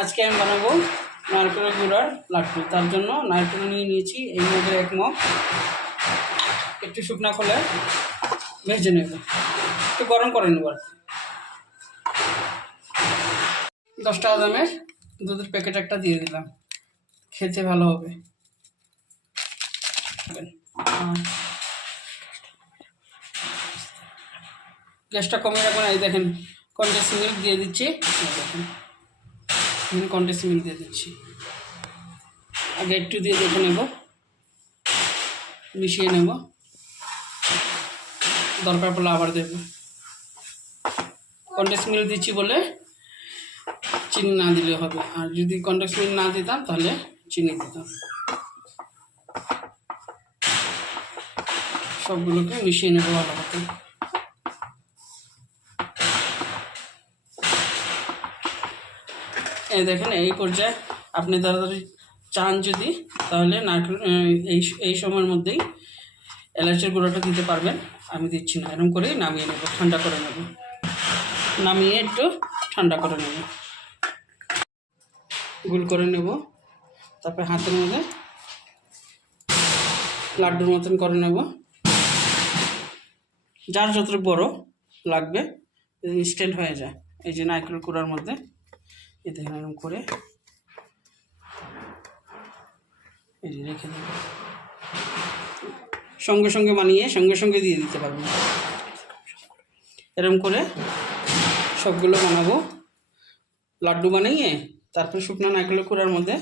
আজকে আমি বানাবো নারকেলের গুঁড়ার লাড্ডু। তার জন্য নারকেল নিয়ে নিয়েছি, এই মধ্যে 1 মগ। একটু শুকনা খোলায় ভেজে নেব, একটু গরম করে নেব। 10 টাকা দামের দুধের প্যাকেট একটা দিয়ে দিলাম, খেতে ভালো হবে। গ্যাসটা কমিয়ে রাখবেন। এই দেখেন কন্ডেন্স মিল্ক দিয়ে দিচ্ছি, দেখেন কন্ডেন্স মিল্ক দিয়ে দিচ্ছি। আগে একটু দিয়ে দেখে নেব, মিশিয়ে নেব, দরকার পড়লে আবার দেব। কন্ডেন্স মিল্ক দিচ্ছি বলে চিনি না দিলে হবে, আর যদি কন্ডেন্স মিল্ক না দিতাম তাহলে চিনি দিতাম। সবগুলোকে মিশিয়ে নেব ভালো মতো। এই দেখেন এই পর্যায়ে আপনি তাড়াতাড়ি চান যদি, তাহলে নারকেল এই সময়ের মধ্যেই এলাচের গুঁড়োটা দিতে পারবেন। আমি দিচ্ছি না, এরকম করেই নামিয়ে নেব, ঠান্ডা করে নেব। নামিয়ে একটু ঠান্ডা করে নেব, গুল করে নেব। তারপরে হাতের মধ্যে লাড্ডুর মতন করে নেব। যার যত বড় লাগবে ইনস্ট্যান্ট হয়ে যায়। এই যে নারকেল কুড়ার মধ্যে এই দেখেন এরকম করে এই যে রেখে দেব। সঙ্গে সঙ্গে বানিয়ে সঙ্গে সঙ্গে দিয়ে দিতে পারবেন। এরকম করে সবগুলো বানাবো। লাড্ডু বানিয়ে তারপরে শুকনো নারকেল কুড়ার মধ্যে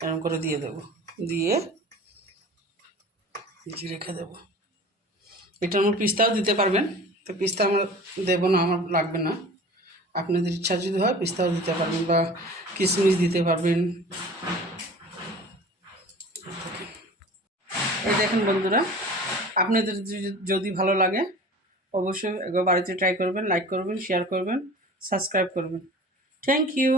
এরকম করে দিয়ে দেব, দিয়ে রেখে দেব। এটা আমার পিস্তাও দিতে পারবেন, তো পিস্তা আমরা দেবো না, আমার লাগবে না। আপনাদের ইচ্ছা যদি হয় পিস্তাও দিতে পারবেন বা কিশমিশ দিতে পারবেন। এই দেখেন বন্ধুরা, আপনাদের যদি ভালো লাগে অবশ্যই একবার বাড়িতে ট্রাই করবেন, লাইক করবেন, শেয়ার করবেন, সাবস্ক্রাইব করবেন। Thank you.